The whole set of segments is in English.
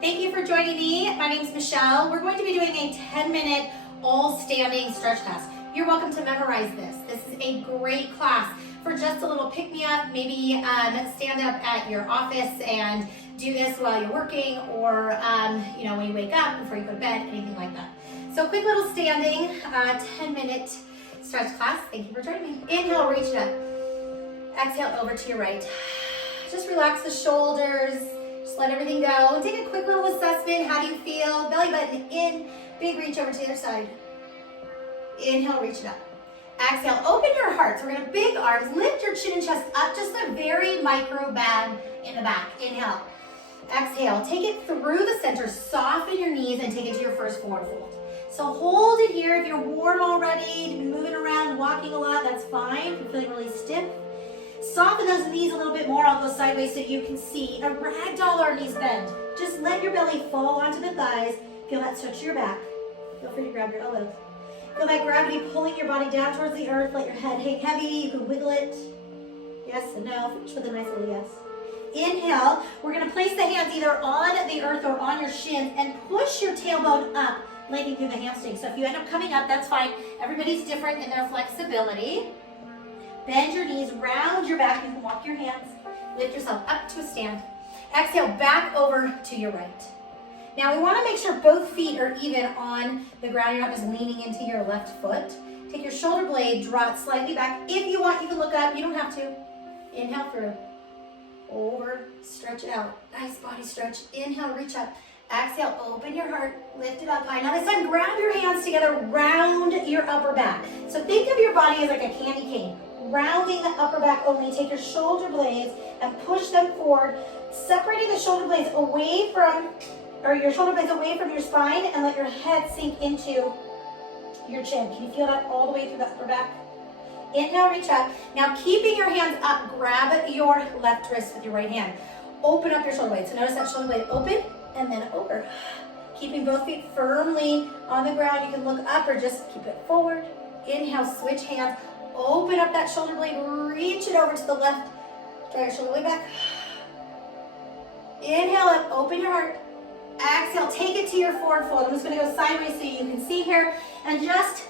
Thank you for joining me. My name is Michelle. We're going to be doing a 10-minute all-standing stretch class. You're welcome to memorize this. This is a great class for just a little pick-me-up. Maybe stand up at your office and do this while you're working, or when you wake up, before you go to bed, anything like that. So quick little standing 10-minute stretch class. Thank you for joining me. Inhale, reach it up. Exhale, over to your right. Just relax the shoulders. Just let everything go. Take a quick little assessment. How do you feel? Belly button in. Big reach over to the other side. Inhale, reach it up. Exhale, open your heart. So we're going to big arms. Lift your chin and chest up. Just a very micro bend in the back. Inhale. Exhale. Take it through the center. Soften your knees and take it to your first forward fold. So hold it here. If you're warm already, moving around, walking a lot, that's fine. If you're feeling really stiff, soften those knees a little bit more. I'll go sideways so you can see. A ragdoll or knees bend. Just let your belly fall onto the thighs. Feel that stretch to your back. Feel free to grab your elbows. Feel that gravity pulling your body down towards the earth. Let your head hang heavy. You can wiggle it. Yes and no. Finish with a nice little yes. Inhale. We're going to place the hands either on the earth or on your shins and push your tailbone up, landing through the hamstring. So if you end up coming up, that's fine. Everybody's different in their flexibility. Bend your knees, round your back. You can walk your hands. Lift yourself up to a stand. Exhale, back over to your right. Now we want to make sure both feet are even on the ground. You're not just leaning into your left foot. Take your shoulder blade, draw it slightly back. If you want, you can look up. You don't have to. Inhale through. Over, stretch it out. Nice body stretch. Inhale, reach up. Exhale, open your heart, lift it up high. Now this time, grab your hands together, round your upper back. So think of your body as like a candy cane. Rounding the upper back only. Take your shoulder blades and push them forward, separating the shoulder blades away from your spine, and let your head sink into your chin. Can you feel that all the way through the upper back? Inhale, reach up. Now keeping your hands up, grab your left wrist with your right hand. Open up your shoulder blade. So notice that shoulder blade open and then over. Keeping both feet firmly on the ground. You can look up or just keep it forward. Inhale, switch hands. Open up that shoulder blade, reach it over to the left. Draw your shoulder blade back. Inhale up, open your heart. Exhale, take it to your forward fold. I'm just going to go sideways so you can see here. And just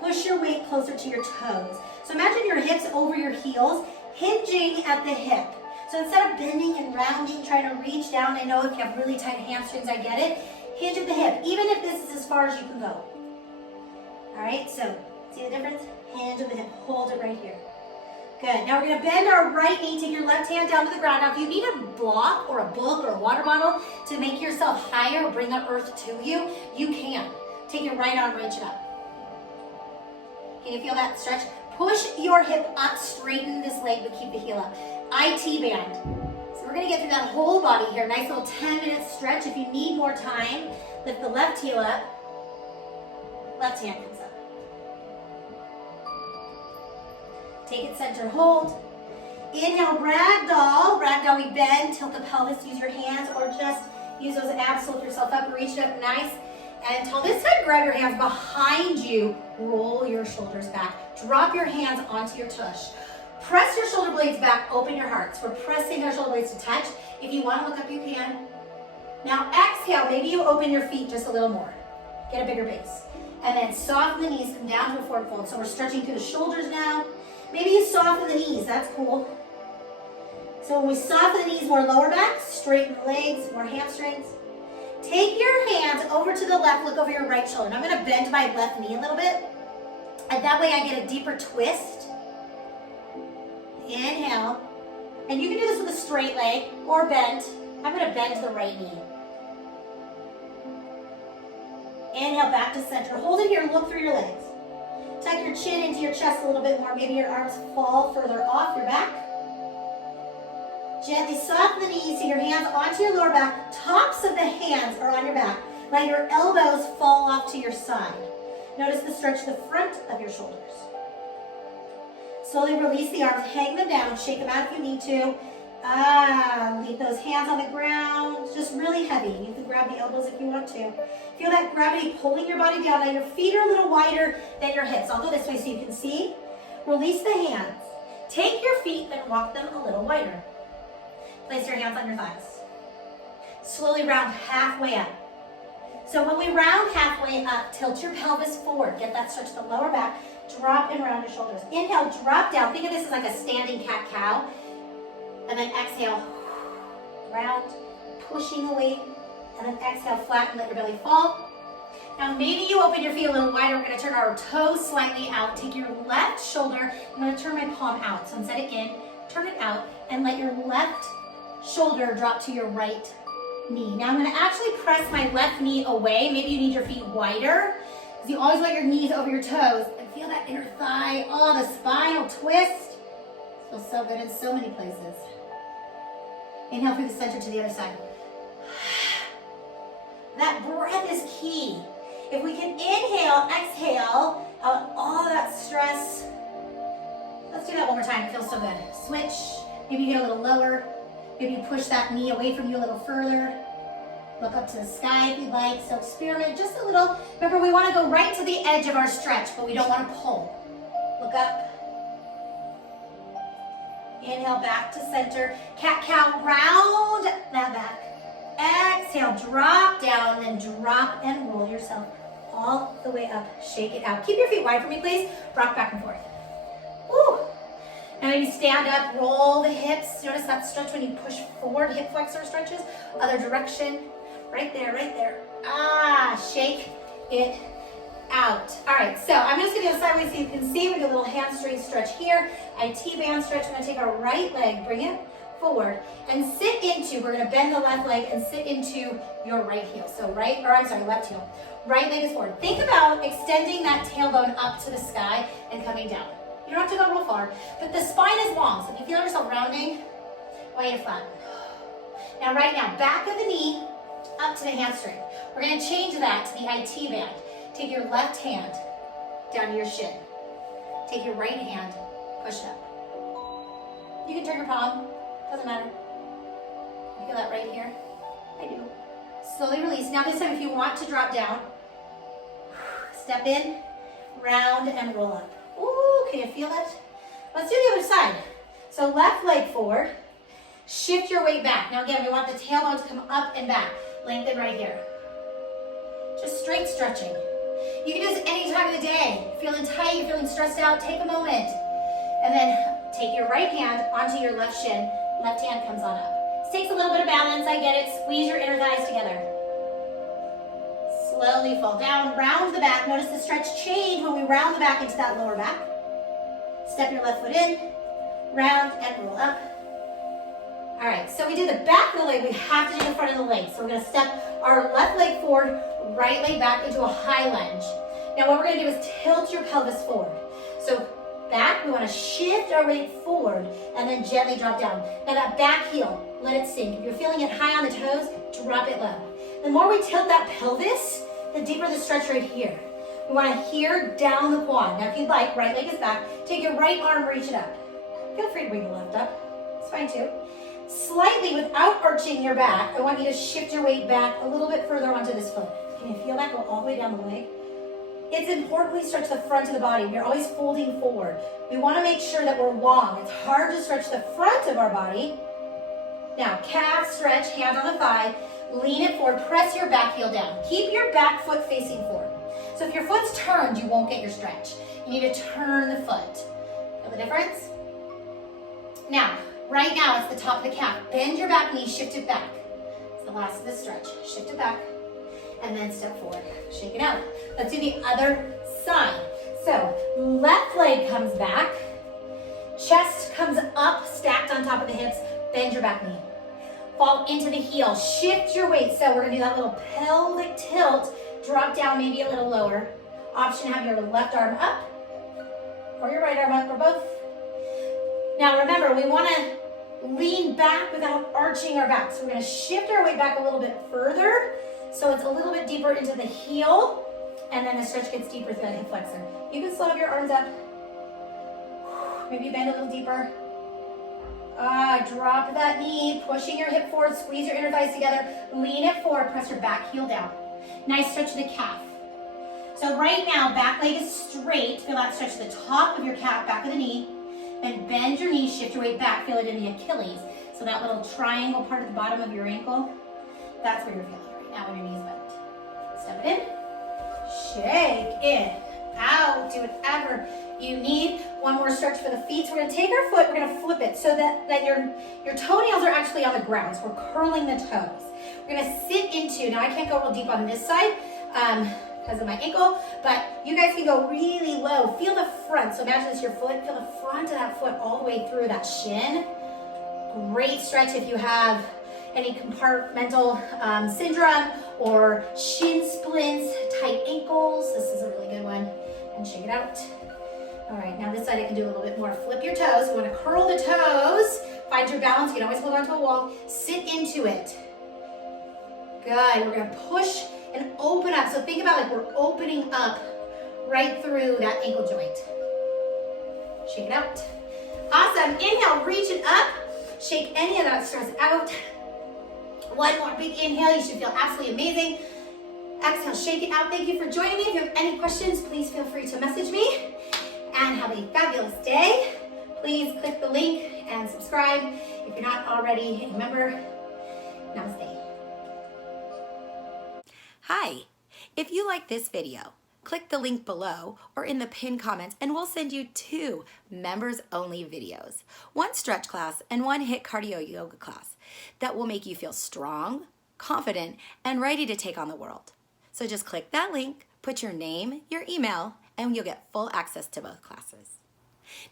push your weight closer to your toes. So imagine your hips over your heels, hinging at the hip. So instead of bending and rounding, trying to reach down, I know if you have really tight hamstrings, I get it. Hinge at the hip, even if this is as far as you can go. All right, so see the difference? Hinge at the hip, hold it right here. Good, now we're gonna bend our right knee, take your left hand down to the ground. Now if you need a block or a book or a water bottle to make yourself higher or bring the earth to you, you can. Take your right arm, reach it up. Can you feel that stretch? Push your hip up, straighten this leg, but keep the heel up. IT band. So we're gonna get through that whole body here. Nice little 10-minute stretch. If you need more time, lift the left heel up, left hand comes up. Take it center, hold. Inhale, ragdoll. Ragdoll, we bend, tilt the pelvis, use your hands, or just use those abs to lift yourself up, reach it up nice and tall. This time, grab your hands behind you, roll your shoulders back. Drop your hands onto your tush. Press your shoulder blades back, open your heart. So we're pressing our shoulder blades to touch. If you want to look up, you can. Now exhale, maybe you open your feet just a little more. Get a bigger base. And then soften the knees, come down to a forward fold. So we're stretching through the shoulders now. Maybe you soften the knees, that's cool. So when we soften the knees, more lower back, straighten the legs, more hamstrings. Take your hands over to the left, look over your right shoulder. And I'm gonna bend my left knee a little bit. And that way I get a deeper twist. Inhale. And you can do this with a straight leg or bent. I'm gonna bend the right knee. Inhale, back to center. Hold it here and look through your legs. Tuck your chin into your chest a little bit more. Maybe your arms fall further off your back. Gently soften the knees, take your hands onto your lower back. Tops of the hands are on your back. Let your elbows fall off to your side. Notice the stretch the front of your shoulders. Slowly release the arms, hang them down, shake them out if you need to. Leave those hands on the ground, just really heavy. You can grab the elbows if you want to. Feel that gravity pulling your body down. Now your feet are a little wider than your hips. I'll go this way so you can see. Release the hands. Take your feet and walk them a little wider. Place your hands on your thighs. slowly round halfway up. So when we round halfway up, tilt your pelvis forward. Get that stretch to the lower back. Drop and round your shoulders. Inhale, drop down. Think of this as like a standing cat-cow. And then exhale, round, pushing away. And then exhale, flatten, let your belly fall. Now maybe you open your feet a little wider. We're going to turn our toes slightly out. Take your left shoulder. I'm going to turn my palm out. So instead of in, turn it out and let your left shoulder drop to your right knee. Now I'm going to actually press my left knee away. Maybe you need your feet wider. Because you always let your knees over your toes and feel that inner thigh. Oh, the spinal twist. It feels so good in so many places. Inhale through the center to the other side. That breath is key. If we can inhale, exhale, out all that stress. Let's do that one more time. It feels so good. Switch. Maybe you get a little lower. Maybe you push that knee away from you a little further. Look up to the sky if you'd like. So experiment just a little. Remember, we want to go right to the edge of our stretch, but we don't want to pull. Look up. Inhale, back to center. Cat-cow, round that back. Exhale, drop down, then drop and roll yourself all the way up. Shake it out. Keep your feet wide for me, please. Rock back and forth. Woo. Now maybe stand up, roll the hips. Notice that stretch when you push forward, hip flexor stretches. Other direction. Right there, right there. Shake it out. All right, so I'm just gonna go sideways so you can see. We do a little hamstring stretch here. IT band stretch. We're gonna take our right leg, bring it forward, and sit into, we're gonna bend the left leg and sit into your right heel. So left heel. Right leg is forward. Think about extending that tailbone up to the sky and coming down. You don't have to go real far, but the spine is long, so if you feel yourself rounding, I want you to flatten. Now right now, back of the knee up to the hamstring. We're gonna change that to the IT band. Take your left hand down to your shin. Take your right hand, push up. You can turn your palm, doesn't matter. You feel that right here? I do. Slowly release. Now this time if you want to drop down, step in, round and roll up. Ooh, can you feel it? Let's do the other side. So left leg forward, shift your weight back. Now again, we want the tailbone to come up and back. Lengthen right here. Just straight stretching. You can do this any time of the day. Feeling tight, you're feeling stressed out, take a moment. And then take your right hand onto your left shin. Left hand comes on up. This takes a little bit of balance, I get it. Squeeze your inner thighs together. Slowly fall down, round the back. Notice the stretch change when we round the back into that lower back. Step your left foot in, round and roll up. All right, so we did the back of the leg, we have to do the front of the leg. So we're gonna step our left leg forward, right leg back into a high lunge. Now what we're gonna do is tilt your pelvis forward. So back, we wanna shift our weight forward and then gently drop down. Now that back heel, let it sink. If you're feeling it high on the toes, drop it low. The more we tilt that pelvis, the deeper the stretch right here. We wanna here down the quad. Now if you'd like, right leg is back. Take your right arm, reach it up. Feel free to bring the left up, it's fine too. Slightly, without arching your back, I want you to shift your weight back a little bit further onto this foot. Can you feel that go all the way down the leg? It's important we stretch the front of the body. We're always folding forward. We want to make sure that we're long. It's hard to stretch the front of our body. Now, calf stretch, hand on the thigh, lean it forward, press your back heel down. Keep your back foot facing forward. So if your foot's turned, you won't get your stretch. You need to turn the foot. Feel the difference? Now, right now, it's the top of the calf. Bend your back knee, shift it back. It's the last of the stretch. Shift it back, and then step forward. Shake it out. Let's do the other side. So, left leg comes back. Chest comes up, stacked on top of the hips. Bend your back knee. Fall into the heel. Shift your weight. So, we're going to do that little pelvic tilt. Drop down maybe a little lower. Option to have your left arm up or your right arm up, or both. Now remember, we want to lean back without arching our back. So we're going to shift our weight back a little bit further so it's a little bit deeper into the heel, and then the stretch gets deeper through that hip flexor. You can still have your arms up. Maybe bend a little deeper. Drop that knee, pushing your hip forward, squeeze your inner thighs together, lean it forward, press your back heel down. Nice stretch to the calf. So right now, back leg is straight. Feel that stretch to the top of your calf, back of the knee. Then bend your knees, shift your weight back, feel it in the Achilles. So that little triangle part at the bottom of your ankle. That's where you're feeling it right now when your knees bend. Step it in, shake in, out, do whatever you need. One more stretch for the feet. So we're gonna take our foot, we're gonna flip it so that your toenails are actually on the ground. So we're curling the toes. We're gonna sit into, now I can't go real deep on this side because of my ankle, but you guys can go really low. Feel the front, so imagine it's your foot, feel the front of that foot all the way through that shin. Great stretch if you have any compartmental syndrome or shin splints, tight ankles. This is a really good one. And shake it out. All right, now this side I can do a little bit more. Flip your toes. You want to curl the toes. Find your balance. You can always hold onto a wall. Sit into it. Good. We're going to push and open up. So think about like we're opening up right through that ankle joint. Shake it out. Awesome. Inhale, reach it up. Shake any of that stress out. One more big inhale. You should feel absolutely amazing. Exhale, shake it out. Thank you for joining me. If you have any questions, please feel free to message me. And have a fabulous day. Please click the link and subscribe if you're not already a member. Namaste. Hi. If you like this video, click the link below or in the pinned comments and we'll send you 2 members-only videos. One stretch class and one HIIT cardio yoga class that will make you feel strong, confident, and ready to take on the world. So just click that link, put your name, your email, and you'll get full access to both classes.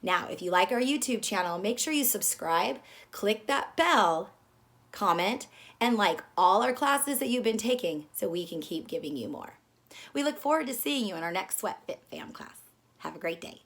Now, if you like our YouTube channel, make sure you subscribe, click that bell, comment, and like all our classes that you've been taking so we can keep giving you more. We look forward to seeing you in our next Sweat Fit Fam class. Have a great day.